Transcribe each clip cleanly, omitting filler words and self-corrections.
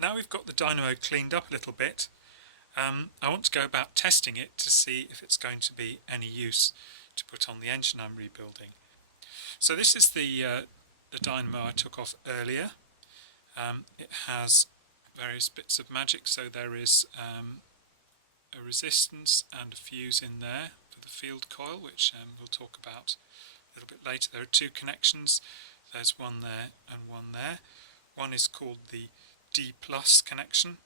Now we've got the dynamo cleaned up a little bit, I want to go about testing it to see if it's going to be any use to put on the engine I'm rebuilding. So this is the dynamo I took off earlier. It has various bits of magic, so there is a resistance and a fuse in there for the field coil, which we'll talk about a little bit later. There are two connections, there's one there and one there. One is called the D plus connection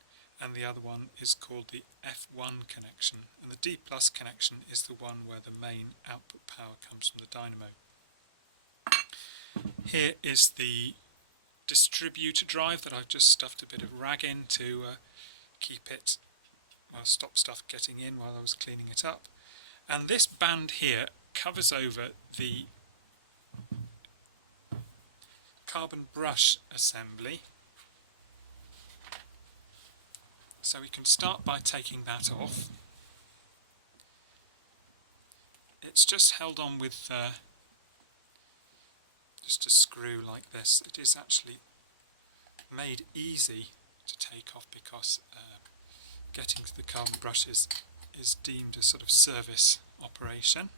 and the other one is called the F1 connection, and the D plus connection is the one where the main output power comes from the dynamo. Here is the distributor drive that I've just stuffed a bit of rag in to keep it, well, stop stuff getting in while I was cleaning it up. And this band here covers over the carbon brush assembly. So we can start by taking that off. It's just held on with just a screw like this. It is actually made easy to take off because getting to the carbon brushes is deemed a sort of service operation.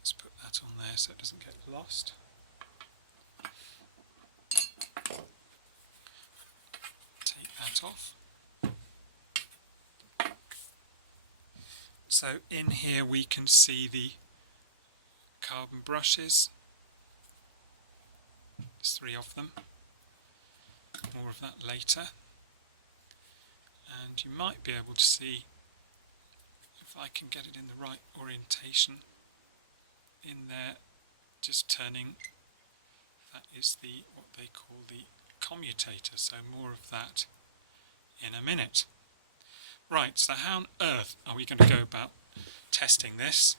Let's put that on there so it doesn't get lost. Take that off. So in here we can see the carbon brushes. There's 3 of them. More of that later. And you might be able to see, if I can get it in the right orientation, in there, just turning, that is the what they call the commutator, so more of that in a minute. Right, so how on earth are we going to go about testing this?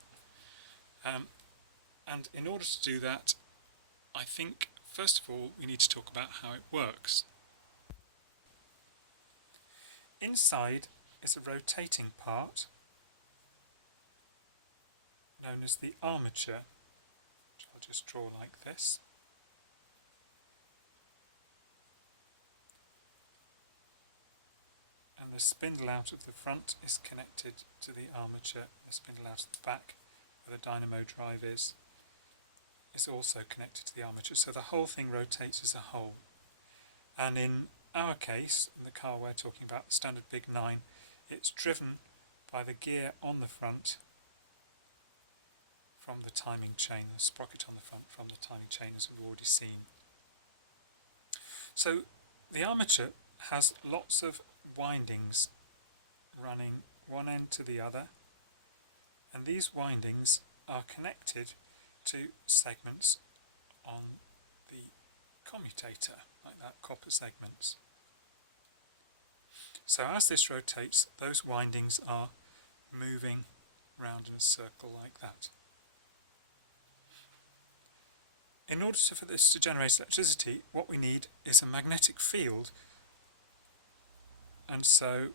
And in order to do that, I think first of all we need to talk about how it works. Inside is a rotating part known as the armature, which I'll just draw like this. And the spindle out of the front is connected to the armature. The spindle out of the back, where the dynamo drive is also connected to the armature. So the whole thing rotates as a whole. And in our case, in the car we're talking about, the standard Big 9, it's driven by the gear on the front from the timing chain, the sprocket on the front from the timing chain, as we've already seen. So the armature has lots of windings running one end to the other, and these windings are connected to segments on the commutator, like that, copper segments. So as this rotates, those windings are moving round in a circle like that. In order for this to generate electricity, what we need is a magnetic field, and so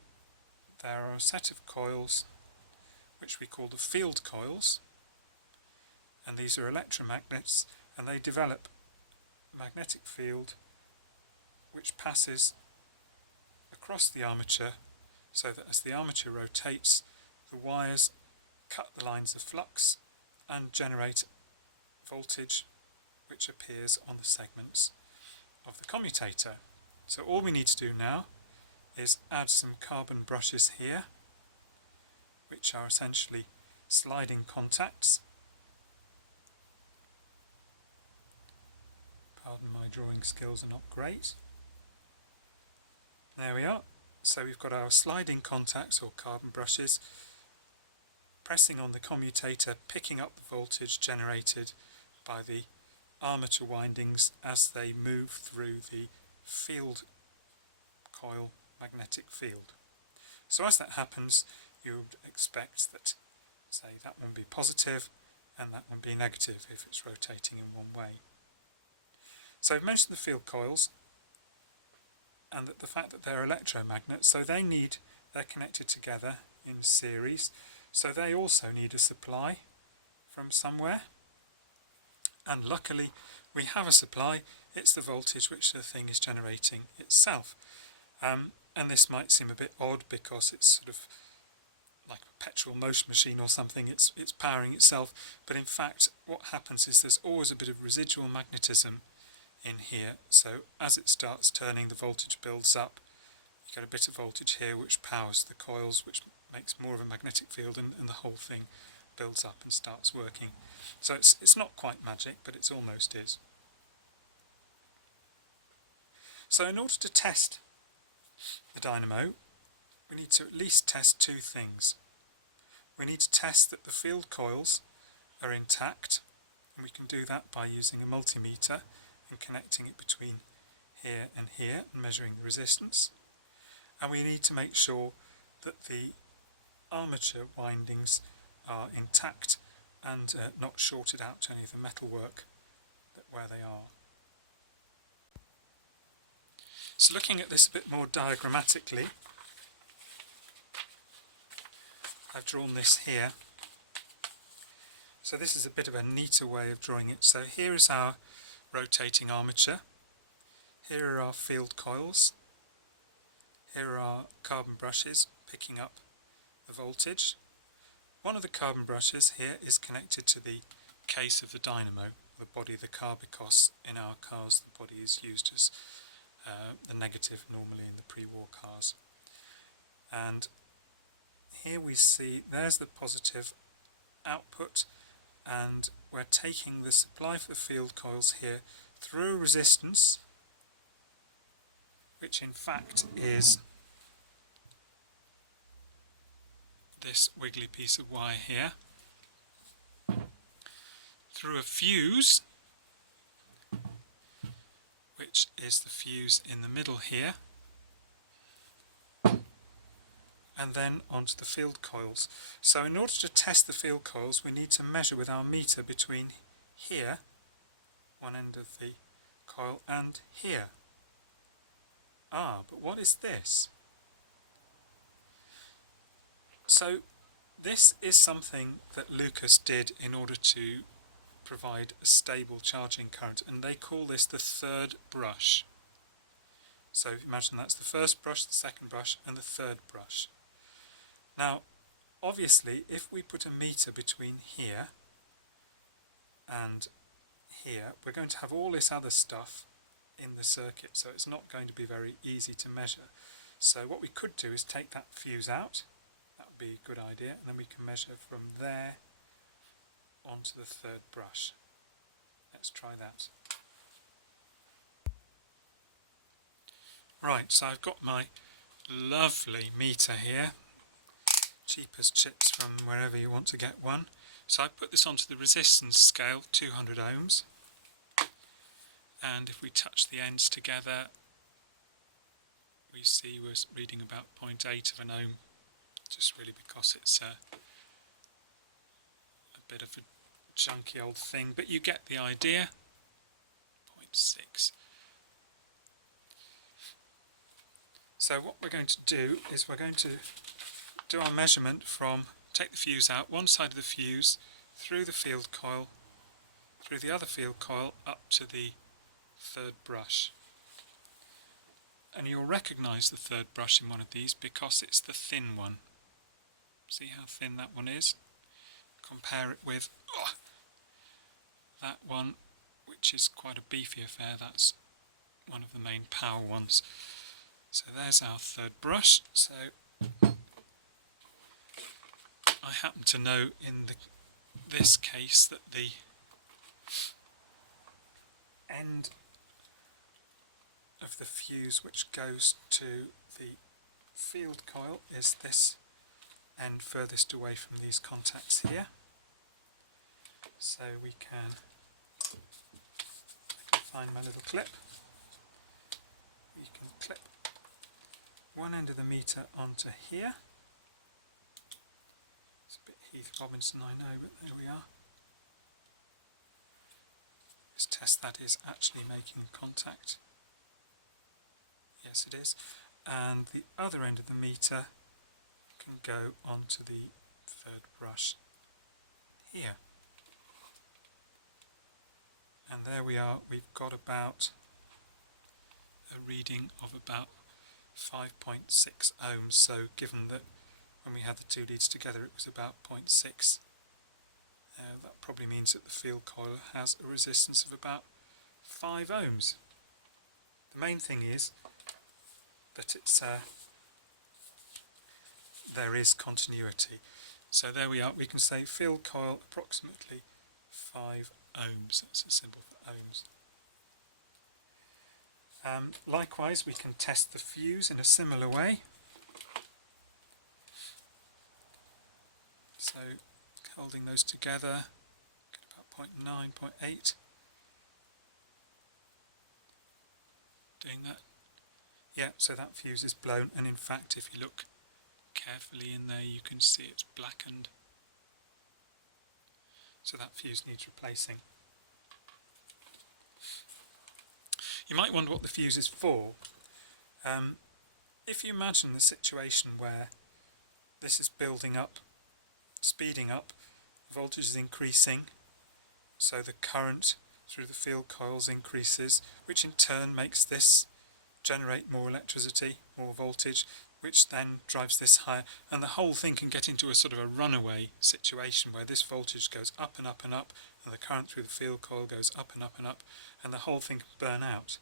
there are a set of coils which we call the field coils, and these are electromagnets, and they develop a magnetic field which passes across the armature, so that as the armature rotates, the wires cut the lines of flux and generate voltage which appears on the segments of the commutator. So all we need to do now is add some carbon brushes here, which are essentially sliding contacts. Pardon, my drawing skills are not great. There we are. So we've got our sliding contacts or carbon brushes pressing on the commutator, picking up the voltage generated by the armature windings as they move through the field coil magnetic field. So as that happens, you would expect that, say, that one be positive and that one be negative if it's rotating in one way. So I've mentioned the field coils and that the fact that they're electromagnets, so they're connected together in series, so they also need a supply from somewhere. And luckily we have a supply. it's the voltage which the thing is generating itself. And this might seem a bit odd because it's sort of like a petrol motion machine or something, it's powering itself, but in fact what happens is there's always a bit of residual magnetism in here, so as it starts turning the voltage builds up. You get a bit of voltage here which powers the coils, which makes more of a magnetic field, and the whole thing builds up and starts working. So it's not quite magic, but it almost is. So in order to test the dynamo, we need to at least test two things. We need to test that the field coils are intact, and we can do that by using a multimeter and connecting it between here and here and measuring the resistance. And we need to make sure that the armature windings are intact and not shorted out to any of the metalwork where they are. So looking at this a bit more diagrammatically, I've drawn this here. So this is a bit of a neater way of drawing it. So here is our rotating armature. Here are our field coils. Here are our carbon brushes picking up the voltage. One of the carbon brushes here is connected to the case of the dynamo, the body of the car, because in our cars the body is used as the negative normally in the pre-war cars. And here we see there's the positive output, and we're taking the supply for the field coils here through a resistance, which in fact is this wiggly piece of wire here, through a fuse, which is the fuse in the middle here, and then onto the field coils. So in order to test the field coils, we need to measure with our meter between here, one end of the coil, and here. But what is this? So this is something that Lucas did in order to provide a stable charging current, and they call this the third brush. So imagine that's the first brush, the second brush, and the third brush. Now obviously if we put a meter between here and here, we're going to have all this other stuff in the circuit, so it's not going to be very easy to measure. So what we could do is take that fuse out. That would be a good idea, and then we can measure from there onto the third brush. Let's try that. Right, so I've got my lovely meter here, cheap as chips from wherever you want to get one. So I put this onto the resistance scale, 200 ohms, and if we touch the ends together, we see we're reading about 0.8 of an ohm, just really because it's a bit of a junky old thing, but you get the idea. 0.6. So what we're going to do is we're going to do our measurement from, take the fuse out, one side of the fuse, through the field coil, through the other field coil, up to the third brush. And you'll recognise the third brush in one of these because it's the thin one. See how thin that one is? Compare it with that one, which is quite a beefy affair. That's one of the main power ones. So there's our third brush. So I happen to know in this case that the end of the fuse which goes to the field coil is this end furthest away from these contacts here. So I can find my little clip. You can clip one end of the meter onto here. It's a bit Heath Robinson, I know, but there we are. Let's test that is actually making contact. Yes, it is. And the other end of the meter can go onto the third brush here. And there we are, we've got about reading of about 5.6 ohms, so given that when we had the two leads together it was about 0.6, that probably means that the field coil has a resistance of about 5 ohms. The main thing is that there is continuity. So there we are, we can say field coil approximately 5 ohms, that's a symbol for ohms. Likewise, we can test the fuse in a similar way. So holding those together, get about 0.9, 0.8. Doing that. Yeah, so that fuse is blown, and in fact if you look carefully in there you can see it's blackened. So that fuse needs replacing. You might wonder what the fuse is for. If you imagine the situation where this is building up, speeding up, the voltage is increasing, so the current through the field coils increases, which in turn makes this generate more electricity, more voltage, which then drives this higher, and the whole thing can get into a sort of a runaway situation where this voltage goes up and up and up, and the current through the field coil goes up and up and up, and the whole thing can burn out.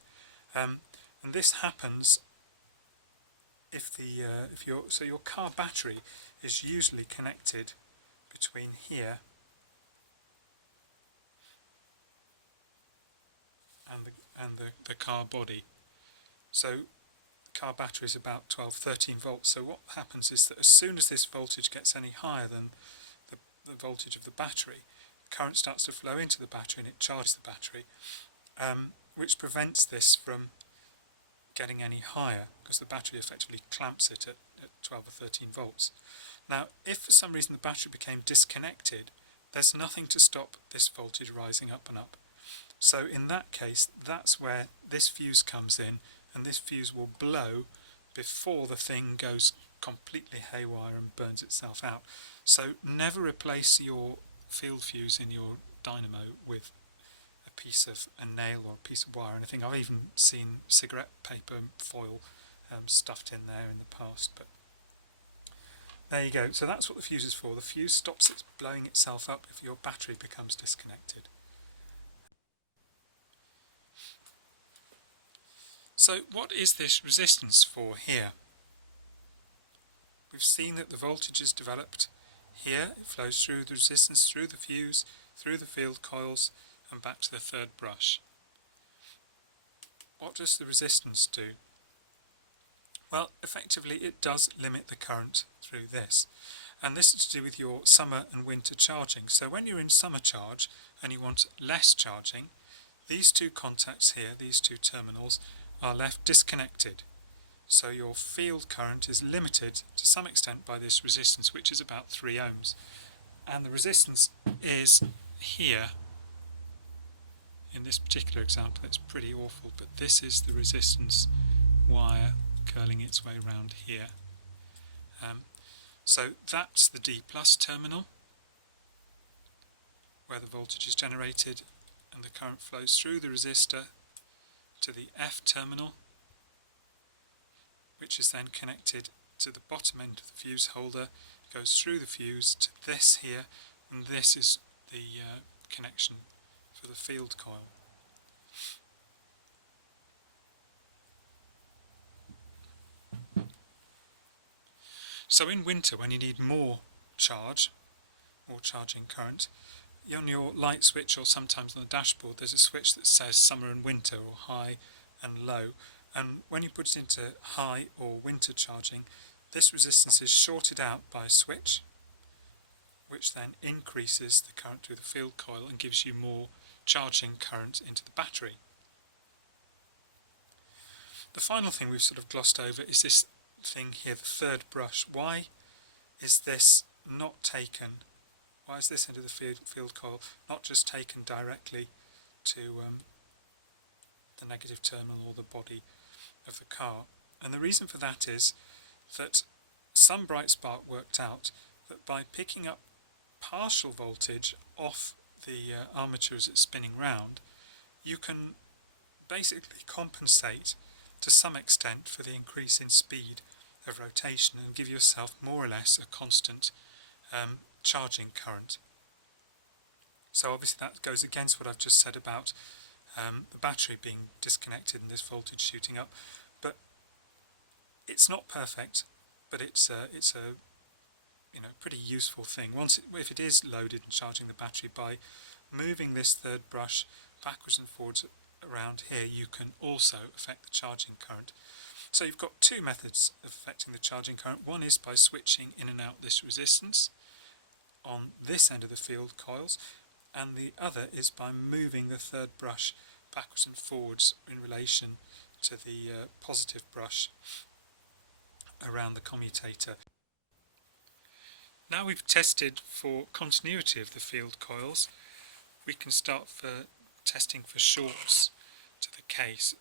And this happens if your car battery is usually connected between here and the car body. So the car battery is about 12-13 volts. So what happens is that as soon as this voltage gets any higher than the voltage of the battery, current starts to flow into the battery and it charges the battery, which prevents this from getting any higher because the battery effectively clamps it at 12 or 13 volts. Now, if for some reason the battery became disconnected, there's nothing to stop this voltage rising up and up. So in that case, that's where this fuse comes in, and this fuse will blow before the thing goes completely haywire and burns itself out. So never replace your field fuse in your dynamo with a piece of a nail or a piece of wire or anything. I've even seen cigarette paper foil stuffed in there in the past, but there you go. So that's what the fuse is for. The fuse stops it blowing itself up if your battery becomes disconnected. So what is this resistance for here? We've seen that the voltage is developed here. It flows through the resistance, through the fuse, through the field coils, and back to the third brush. What does the resistance do? Well, effectively it does limit the current through this. And this is to do with your summer and winter charging. So when you're in summer charge and you want less charging, these two contacts here, these two terminals, are left disconnected. So your field current is limited to some extent by this resistance, which is about 3 ohms. And the resistance is here. In this particular example, it's pretty awful, but this is the resistance wire curling its way around here. So that's the D plus terminal, where the voltage is generated and the current flows through the resistor to the F terminal, which is then connected to the bottom end of the fuse holder, goes through the fuse to this here, and this is the connection for the field coil. So in winter, when you need more charge, more charging current, on your light switch or sometimes on the dashboard there's a switch that says summer and winter, or high and low, and when you put it into high or winter charging, this resistance is shorted out by a switch, which then increases the current through the field coil and gives you more charging current into the battery. The final thing we've sort of glossed over is this thing here, the third brush. Why is this not taken? Why is this end of the field coil not just taken directly to the negative terminal or the body of the car? And the reason for that is that some bright spark worked out that by picking up partial voltage off the armature as it's spinning round, you can basically compensate to some extent for the increase in speed of rotation and give yourself more or less a constant charging current. So obviously that goes against what I've just said about the battery being disconnected and this voltage shooting up, but it's not perfect, but it's a pretty useful thing. If it is loaded and charging the battery, by moving this third brush backwards and forwards around here, you can also affect the charging current. So you've got two methods of affecting the charging current. One is by switching in and out this resistance on this end of the field coils, and the other is by moving the third brush backwards and forwards in relation to the positive brush around the commutator. Now we've tested for continuity of the field coils, we can start for testing for shorts to the case,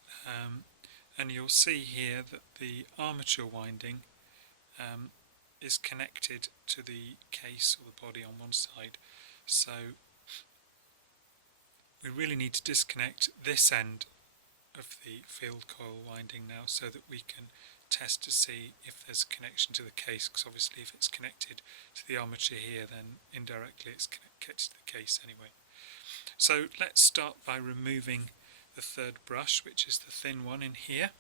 and you'll see here that the armature winding is connected to the case or the body on one side, so we really need to disconnect this end of the field coil winding now so that we can test to see if there's a connection to the case, because obviously if it's connected to the armature here, then indirectly it's connected to the case anyway. So let's start by removing the third brush, which is the thin one in here,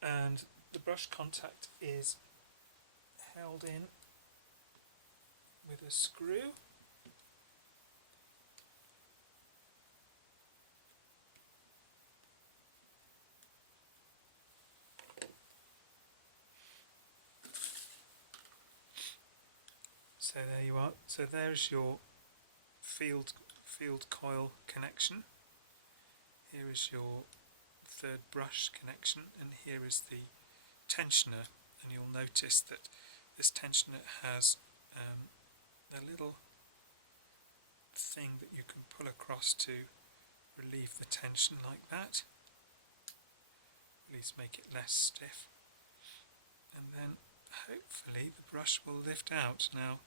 and the brush contact is held in with a screw. So there you are. So there's your field coil connection. Here is your third brush connection, and here is the tensioner. And you'll notice that this tensioner has a little thing that you can pull across to relieve the tension like that. At least make it less stiff. And then hopefully the brush will lift out. Now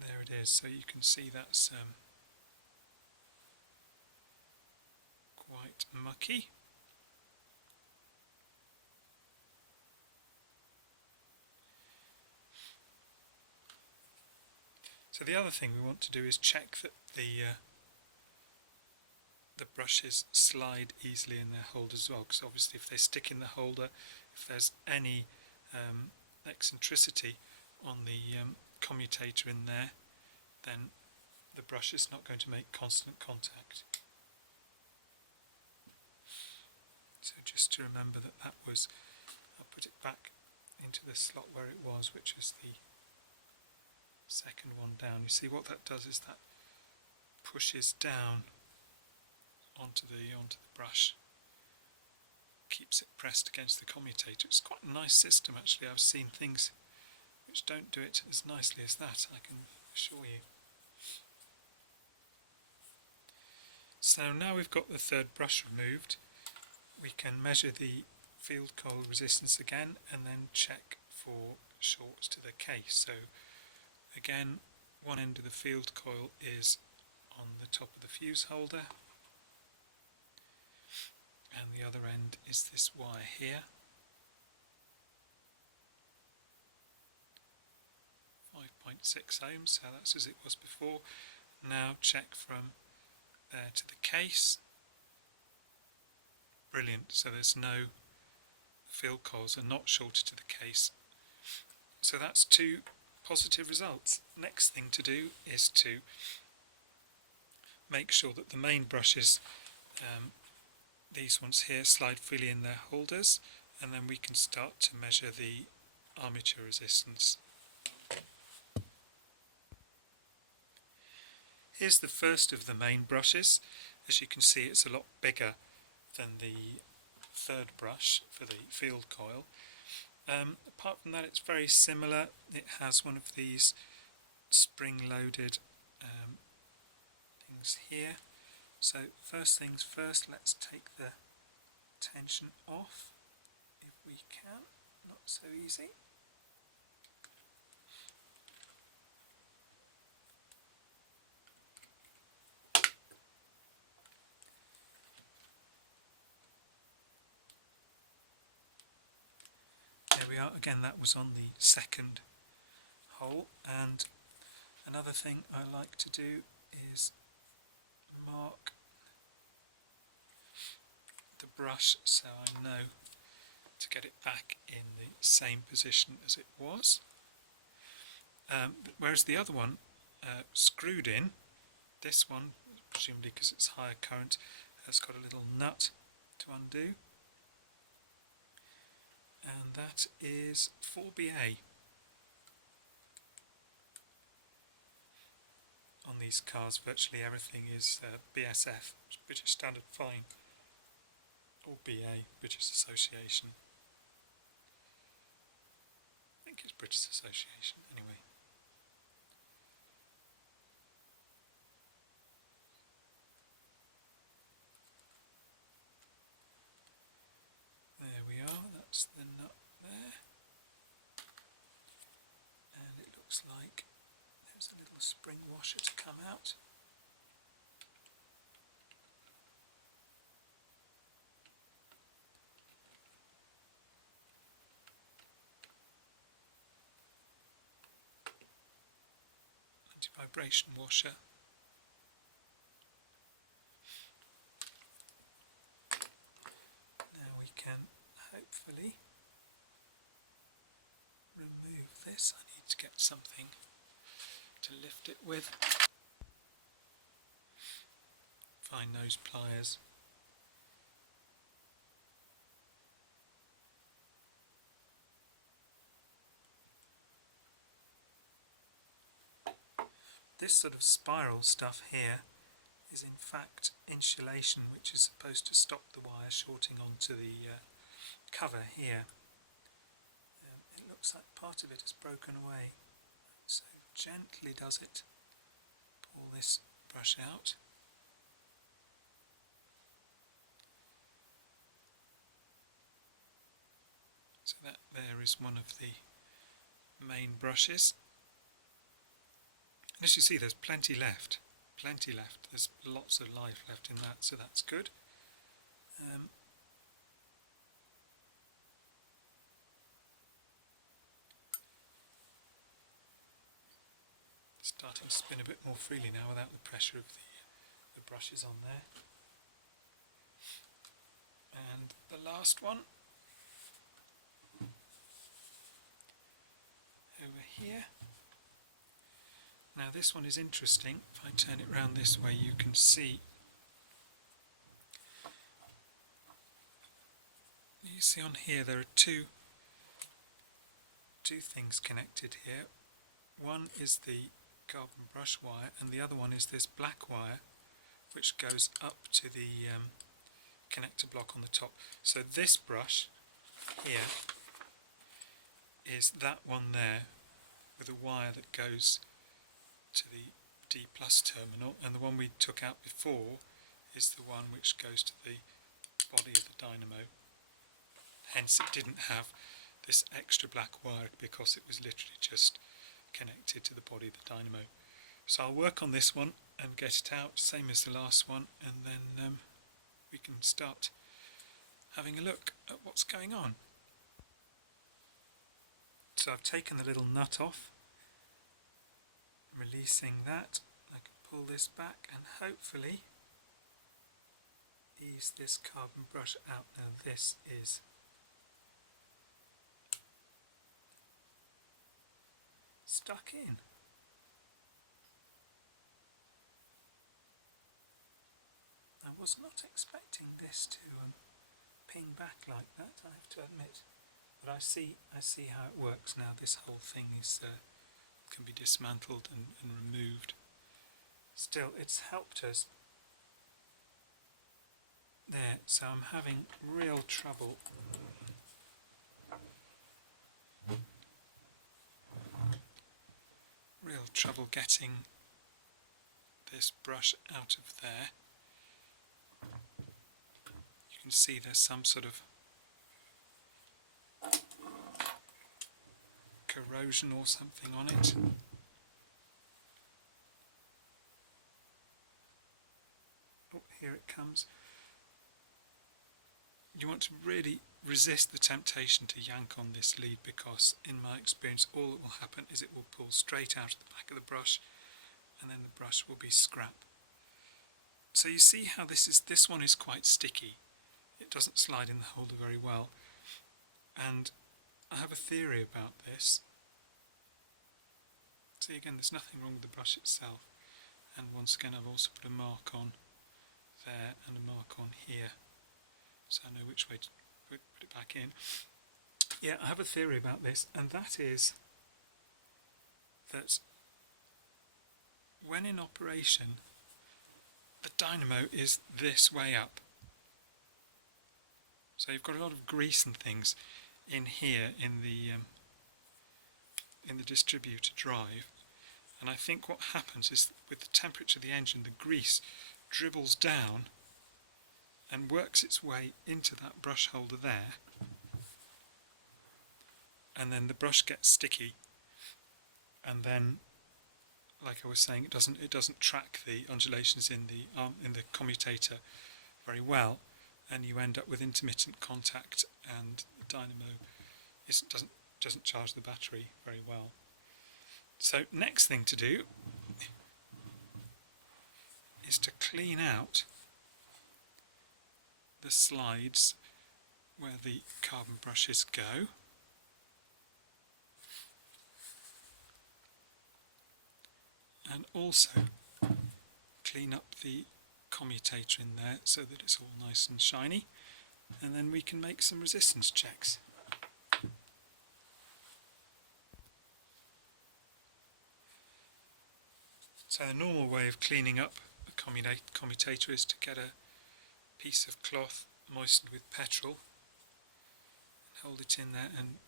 there it is, so you can see that's quite mucky. So the other thing we want to do is check that the brushes slide easily in their holders as well, because obviously if they stick in the holder, if there's any eccentricity on the commutator in there, then the brush is not going to make constant contact. So just to remember that was, I'll put it back into the slot where it was, which is the second one down. You see what that does is that pushes down onto the brush, keeps it pressed against the commutator. It's quite a nice system actually. I've seen things which don't do it as nicely as that, I can assure you. So now we've got the third brush removed, we can measure the field coil resistance again and then check for shorts to the case. So again, one end of the field coil is on the top of the fuse holder, and the other end is this wire here. 5.6 ohms, so that's as it was before. Now check from there to the case. Brilliant, so there's no field coils are not shorted to the case. So that's two positive results. Next thing to do is to make sure that the main brushes, these ones here, slide freely in their holders, and then we can start to measure the armature resistance. Here's the first of the main brushes. As you can see, it's a lot bigger than the third brush for the field coil. Apart from that, it's very similar. It has one of these spring-loaded things here. So first things first, let's take the tension off if we can. Not so easy. are again. That was on the second hole, and another thing I like to do is mark the brush so I know to get it back in the same position as it was. Whereas the other one screwed in, this one, presumably because it's higher current, has got a little nut to undo, and that is 4BA. On these cars virtually everything is BSF, British Standard Fine, or BA, British Association. I think it's British Association anyway. There we are, that's the nut there, and it looks like there's a little spring washer to come out. Anti-vibration washer. Now we can hopefully remove this. I need to get something to lift it with. Find those pliers. This sort of spiral stuff here is in fact insulation, which is supposed to stop the wire shorting onto the cover here. It looks like part of it has broken away, so gently does it pull this brush out. So that there is one of the main brushes. And as you see, there's plenty left. There's lots of life left in that, so that's good. Starting to spin a bit more freely now without the pressure of the brushes on there. And the last one over here. Now this one is interesting. If I turn it round this way, you can see. You see on here there are two things connected here. One is the carbon brush wire, and the other one is this black wire which goes up to the connector block on the top. So this brush here is that one there with a wire that goes to the D plus terminal, and the one we took out before is the one which goes to the body of the dynamo. Hence it didn't have this extra black wire because it was literally just connected to the body of the dynamo. So I'll work on this one and get it out, same as the last one, and then we can start having a look at what's going on. So I've taken the little nut off, releasing that. I can pull this back and hopefully ease this carbon brush out. Now this is stuck in. I was not expecting this to ping back like that, I have to admit. But I see how it works now. This whole thing is can be dismantled and removed. Still, it's helped us there, so I'm having real trouble getting this brush out of there. You can see there's some sort of corrosion or something on it. Oh, here it comes. You want to really resist the temptation to yank on this lead, because in my experience all that will happen is it will pull straight out of the back of the brush, and then the brush will be scrap. So you see how this one is quite sticky. It doesn't slide in the holder very well, and I have a theory about this. See, again, there's nothing wrong with the brush itself, and once again I've also put a mark on there and a mark on here, so I know which way to put it back in. Yeah, I have a theory about this, and that is that when in operation the dynamo is this way up. So you've got a lot of grease and things in here in the distributor drive, and I think what happens is with the temperature of the engine, the grease dribbles down and works its way into that brush holder there, and then the brush gets sticky, and then, like I was saying, it doesn't track the undulations in the commutator very well, and you end up with intermittent contact, and the dynamo doesn't charge the battery very well. So next thing to do is to clean out the slides where the carbon brushes go. And also clean up the commutator in there so that it's all nice and shiny, and then we can make some resistance checks. So the normal way of cleaning up a commutator is to get a piece of cloth moistened with petrol, and hold it in there and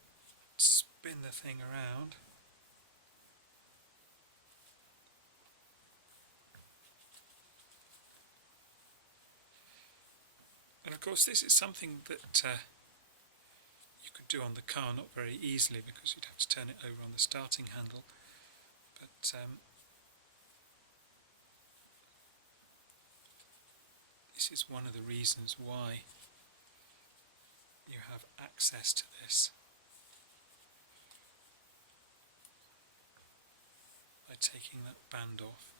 spin the thing around. And of course this is something that you could do on the car, not very easily because you'd have to turn it over on the starting handle, but this is one of the reasons why you have access to this, by taking that band off.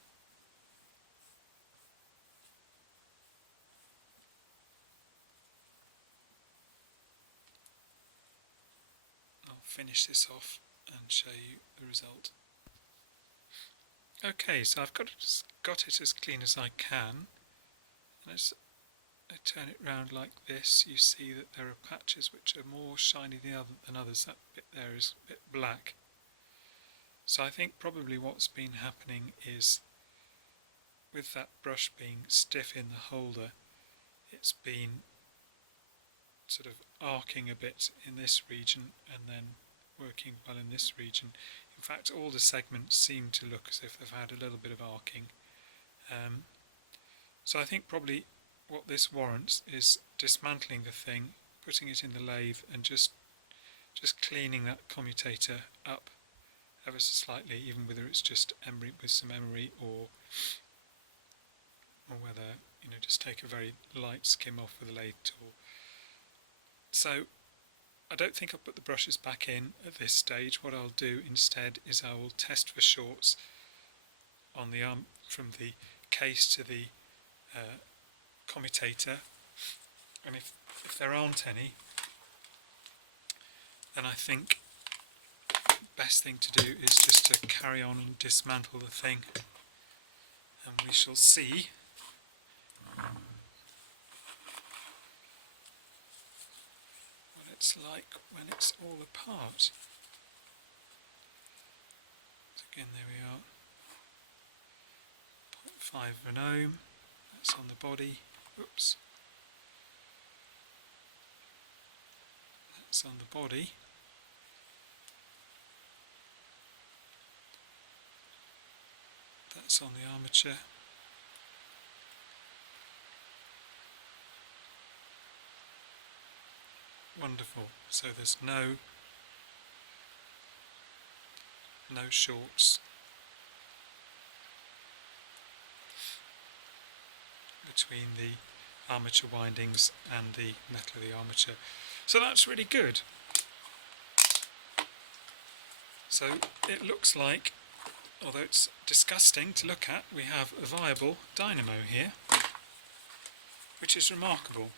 I'll finish this off and show you the result. Okay, so I've got it as clean as I can. And as I turn it round like this, you see that there are patches which are more shiny than others. That bit there is a bit black. So I think probably what's been happening is, with that brush being stiff in the holder, it's been sort of arcing a bit in this region and then working well in this region. In fact, all the segments seem to look as if they've had a little bit of arcing. So I think probably what this warrants is dismantling the thing, putting it in the lathe, and just cleaning that commutator up ever so slightly, even whether it's just emery with some emery, or whether, just take a very light skim off with a lathe tool. So I don't think I'll put the brushes back in at this stage. What I'll do instead is I will test for shorts on the arm from the case to the commutator, and if there aren't any, then I think the best thing to do is just to carry on and dismantle the thing, and we shall see what it's like when it's all apart. So again, there we are, 0.5 of an ohm. That's on the body. Oops. That's on the body. That's on the armature. Wonderful. So there's no shorts between the armature windings and the metal of the armature. So that's really good. So it looks like, although it's disgusting to look at, we have a viable dynamo here, which is remarkable.